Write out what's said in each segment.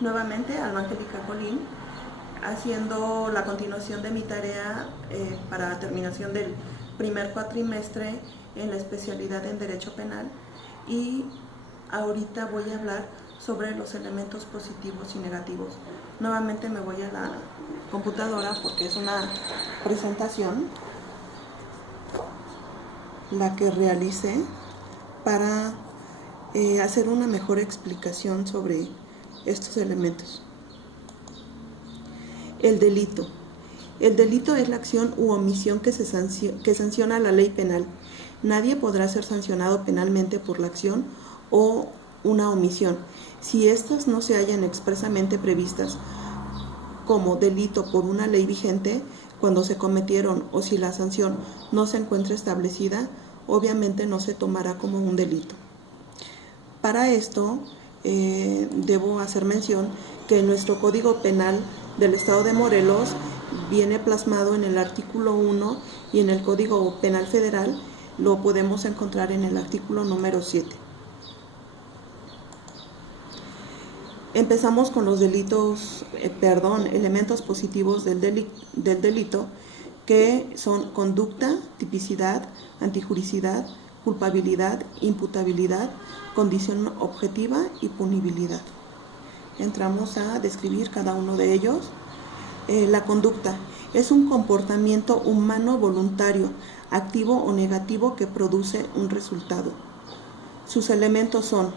Nuevamente, Alma Angélica Colín, haciendo la continuación de mi tarea para terminación del primer cuatrimestre en la especialidad en Derecho Penal, y ahorita voy a hablar sobre los elementos positivos y negativos. Nuevamente me voy a la computadora porque es una presentación la que realicé para hacer una mejor explicación sobre estos elementos. El delito. El delito es la acción u omisión que sanciona la ley penal. Nadie podrá ser sancionado penalmente por la acción o una omisión si éstas no se hallan expresamente previstas como delito por una ley vigente cuando se cometieron, o si la sanción no se encuentra establecida, obviamente no se tomará como un delito. Para esto, debo hacer mención que nuestro Código Penal del Estado de Morelos viene plasmado en el artículo 1 y en el Código Penal Federal lo podemos encontrar en el artículo número 7. Empezamos con los elementos positivos del delito, que son conducta, tipicidad, antijuricidad, culpabilidad, imputabilidad, condición objetiva y punibilidad. Entramos a describir cada uno de ellos. La conducta es un comportamiento humano voluntario, activo o negativo que produce un resultado. Sus elementos son: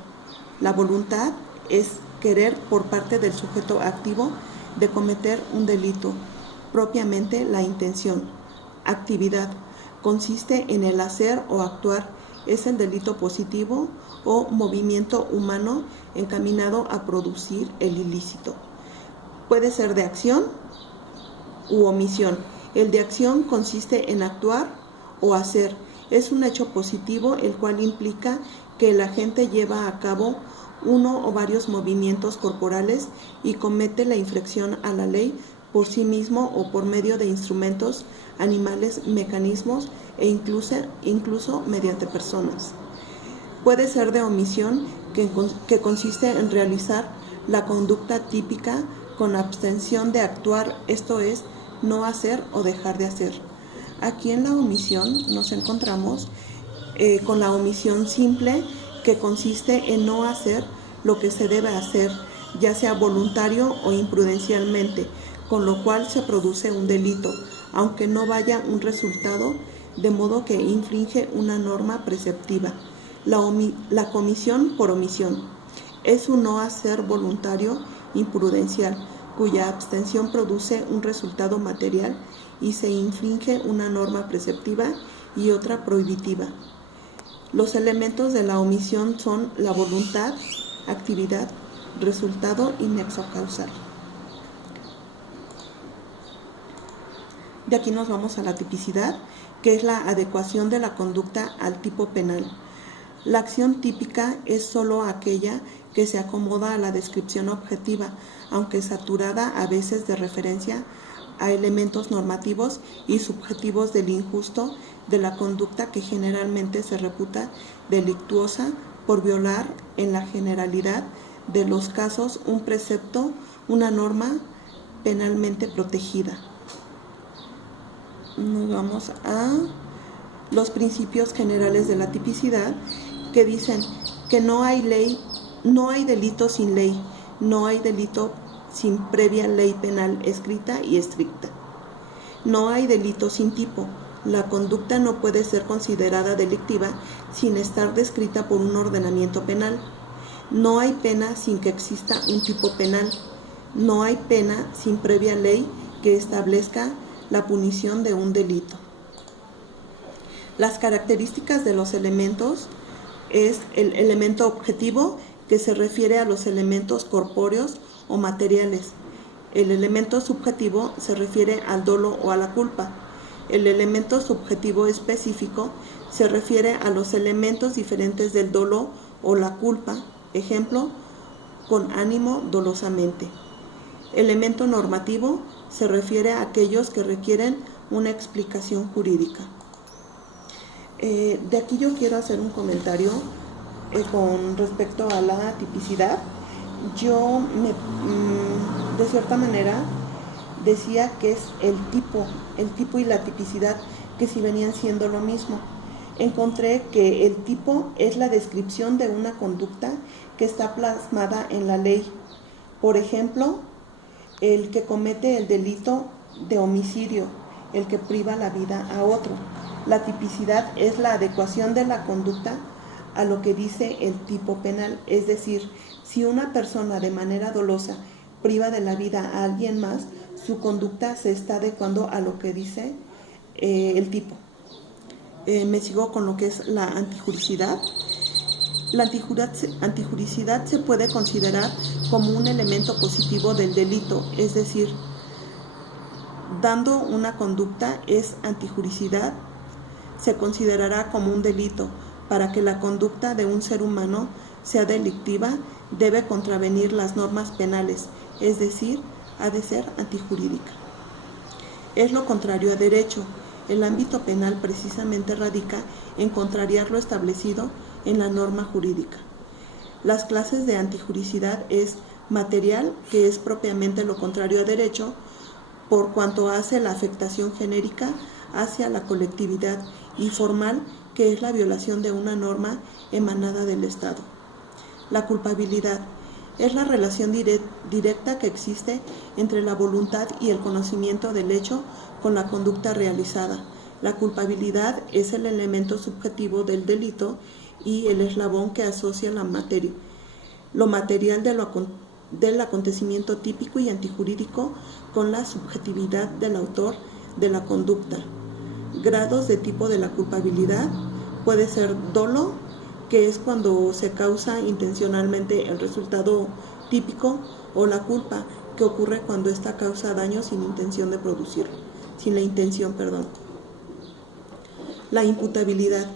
la voluntad es querer por parte del sujeto activo de cometer un delito, propiamente la intención. Actividad consiste en el hacer o actuar, es el delito positivo o movimiento humano encaminado a producir el ilícito. Puede ser de acción u omisión. El de acción consiste en actuar o hacer. Es un hecho positivo el cual implica que el agente lleva a cabo uno o varios movimientos corporales y comete la infracción a la ley por sí mismo o por medio de instrumentos, animales, mecanismos e incluso mediante personas. Puede ser de omisión, que consiste en realizar la conducta típica con abstención de actuar, esto es, no hacer o dejar de hacer. Aquí en la omisión nos encontramos con la omisión simple, que consiste en no hacer lo que se debe hacer, ya sea voluntario o imprudencialmente, con lo cual se produce un delito, aunque no vaya un resultado, de modo que infringe una norma preceptiva. La comisión por omisión es un no hacer voluntario imprudencial, cuya abstención produce un resultado material y se infringe una norma preceptiva y otra prohibitiva. Los elementos de la omisión son la voluntad, actividad, resultado y nexo causal. De aquí nos vamos a la tipicidad, que es la adecuación de la conducta al tipo penal. La acción típica es solo aquella que se acomoda a la descripción objetiva, aunque saturada a veces de referencia a elementos normativos y subjetivos del injusto de la conducta, que generalmente se reputa delictuosa por violar en la generalidad de los casos un precepto, una norma penalmente protegida. Nos vamos a los principios generales de la tipicidad, que dicen que no hay delito sin ley, no hay delito sin previa ley penal escrita y estricta. No hay delito sin tipo. La conducta no puede ser considerada delictiva sin estar descrita por un ordenamiento penal. No hay pena sin que exista un tipo penal. No hay pena sin previa ley que establezca la punición de un delito. Las características de los elementos es el elemento objetivo, que se refiere a los elementos corpóreos o materiales. El elemento subjetivo se refiere al dolo o a la culpa. El elemento subjetivo específico se refiere a los elementos diferentes del dolo o la culpa. Ejemplo, con ánimo dolosamente. Elemento normativo se refiere a aquellos que requieren una explicación jurídica. De aquí yo quiero hacer un comentario con respecto a la tipicidad, yo de cierta manera decía que es el tipo y la tipicidad, que si venían siendo lo mismo. Encontré que el tipo es la descripción de una conducta que está plasmada en la ley. Por ejemplo, el que comete el delito de homicidio, el que priva la vida a otro. La tipicidad es la adecuación de la conducta a lo que dice el tipo penal, es decir, si una persona de manera dolosa priva de la vida a alguien más, su conducta se está adecuando a lo que dice el tipo. Me sigo con lo que es la antijuricidad. La antijuricidad se puede considerar como un elemento positivo del delito, es decir, dando una conducta es antijuricidad, se considerará como un delito. Para que la conducta de un ser humano sea delictiva, debe contravenir las normas penales, es decir, ha de ser antijurídica. Es lo contrario a derecho. El ámbito penal precisamente radica en contrariar lo establecido en la norma jurídica. Las clases de antijuricidad es material, que es propiamente lo contrario a derecho, por cuanto hace la afectación genérica hacia la colectividad, y formal, que es la violación de una norma emanada del Estado. La culpabilidad es la relación directa que existe entre la voluntad y el conocimiento del hecho con la conducta realizada. La culpabilidad es el elemento subjetivo del delito y el eslabón que asocia lo material del acontecimiento típico y antijurídico con la subjetividad del autor de la conducta. Grados de tipo de la culpabilidad: puede ser dolo, que es cuando se causa intencionalmente el resultado típico, o la culpa, que ocurre cuando ésta causa daño sin la intención. La imputabilidad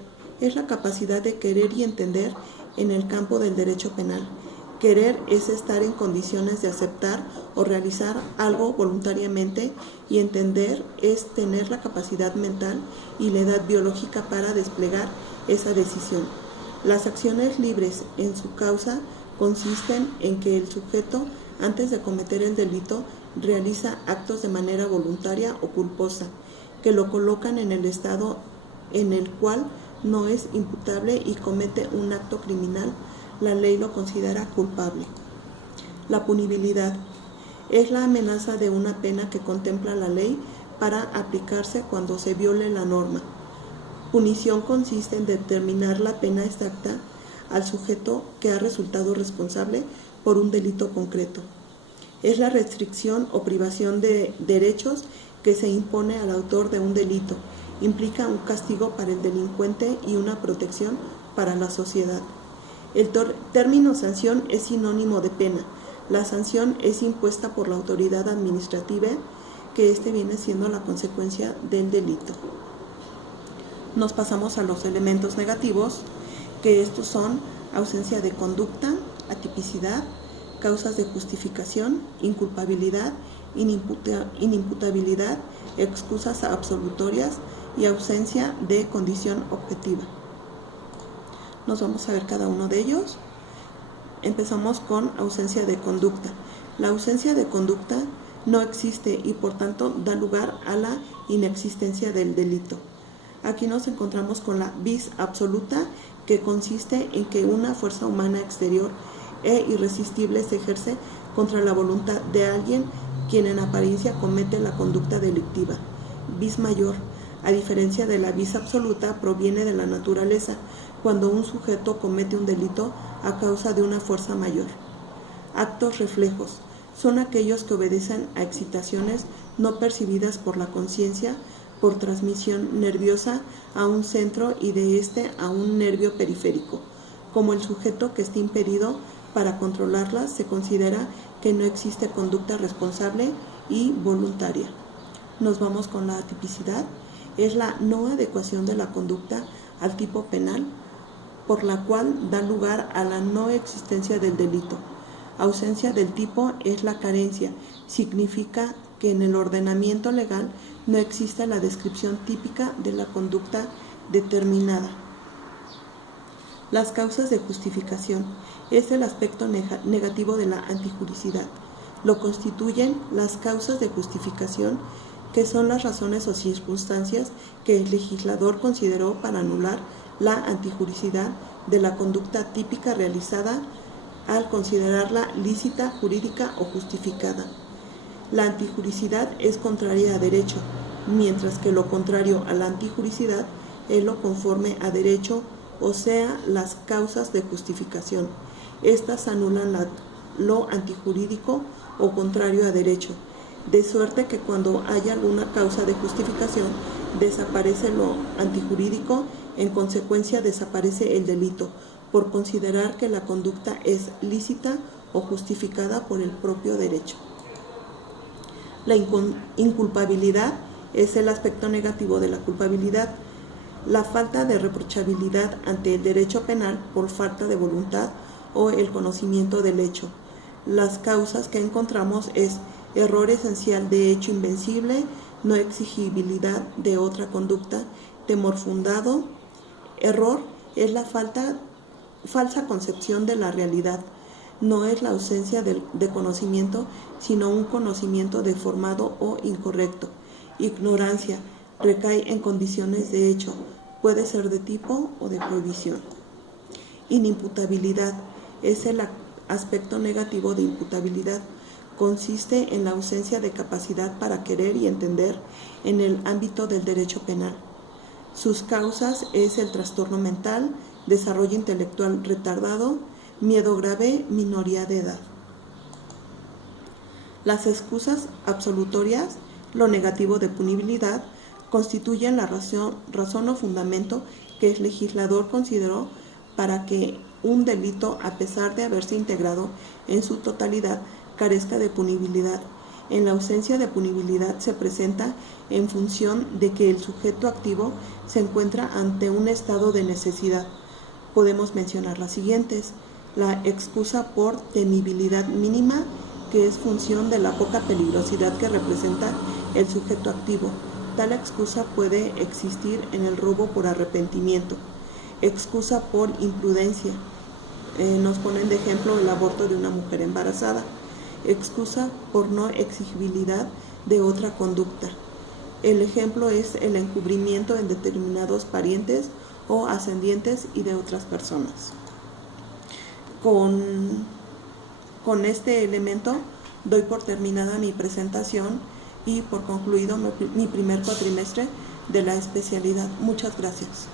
es la capacidad de querer y entender en el campo del derecho penal. Querer es estar en condiciones de aceptar o realizar algo voluntariamente, y entender es tener la capacidad mental y la edad biológica para desplegar esa decisión. Las acciones libres en su causa consisten en que el sujeto, antes de cometer el delito, realiza actos de manera voluntaria o culposa, que lo colocan en el estado en el cual no es imputable y comete un acto criminal. La ley lo considera culpable. La punibilidad es la amenaza de una pena que contempla la ley para aplicarse cuando se viole la norma. Punición consiste en determinar la pena exacta al sujeto que ha resultado responsable por un delito concreto. Es la restricción o privación de derechos que se impone al autor de un delito. Implica un castigo para el delincuente y una protección para la sociedad. El término sanción es sinónimo de pena. La sanción es impuesta por la autoridad administrativa, que viene siendo la consecuencia del delito. Nos pasamos a los elementos negativos, que estos son ausencia de conducta, atipicidad, causas de justificación, inculpabilidad, inimputabilidad, excusas absolutorias y ausencia de condición objetiva. Nos vamos a ver cada uno de ellos. Empezamos con ausencia de conducta. La ausencia de conducta no existe y por tanto da lugar a la inexistencia del delito. Aquí nos encontramos con la vis absoluta, que consiste en que una fuerza humana exterior e irresistible se ejerce contra la voluntad de alguien quien en apariencia comete la conducta delictiva. Vis mayor, a diferencia de la vis absoluta, proviene de la naturaleza, cuando un sujeto comete un delito a causa de una fuerza mayor. Actos reflejos son aquellos que obedecen a excitaciones no percibidas por la conciencia, por transmisión nerviosa a un centro y de este a un nervio periférico. Como el sujeto que esté impedido para controlarlas, se considera que no existe conducta responsable y voluntaria. Nos vamos con la atipicidad. Es la no adecuación de la conducta al tipo penal, por la cual da lugar a la no existencia del delito. Ausencia del tipo es la carencia. Significa que en el ordenamiento legal no existe la descripción típica de la conducta determinada. Las causas de justificación es el aspecto negativo de la antijuricidad. Lo constituyen las causas de justificación, que son las razones o circunstancias que el legislador consideró para anular la antijuricidad de la conducta típica realizada al considerarla lícita, jurídica o justificada. La antijuricidad es contraria a derecho, mientras que lo contrario a la antijuricidad es lo conforme a derecho, o sea, las causas de justificación. Estas anulan lo antijurídico o contrario a derecho, de suerte que cuando haya alguna causa de justificación, desaparece lo antijurídico, en consecuencia desaparece el delito, por considerar que la conducta es lícita o justificada por el propio derecho. La inculpabilidad es el aspecto negativo de la culpabilidad. La falta de reprochabilidad ante el derecho penal por falta de voluntad o el conocimiento del hecho. Las causas que encontramos es error esencial de hecho invencible, no exigibilidad de otra conducta, temor fundado. Error es la falsa concepción de la realidad. No es la ausencia de conocimiento, sino un conocimiento deformado o incorrecto. Ignorancia recae en condiciones de hecho, puede ser de tipo o de prohibición. Inimputabilidad es el aspecto negativo de imputabilidad. Consiste en la ausencia de capacidad para querer y entender en el ámbito del derecho penal. Sus causas es el trastorno mental, desarrollo intelectual retardado, miedo grave, minoría de edad. Las excusas absolutorias, lo negativo de punibilidad, constituyen la razón o fundamento que el legislador consideró para que un delito, a pesar de haberse integrado en su totalidad, carezca de punibilidad. En la ausencia de punibilidad se presenta en función de que el sujeto activo se encuentra ante un estado de necesidad. Podemos mencionar las siguientes: la excusa por temibilidad mínima, que es función de la poca peligrosidad que representa el sujeto activo. Tal excusa puede existir en el robo por arrepentimiento. Excusa por imprudencia. Nos ponen de ejemplo el aborto de una mujer embarazada. Excusa por no exigibilidad de otra conducta. El ejemplo es el encubrimiento en determinados parientes o ascendientes y de otras personas. Con este elemento doy por terminada mi presentación y por concluido mi primer cuatrimestre de la especialidad. Muchas gracias.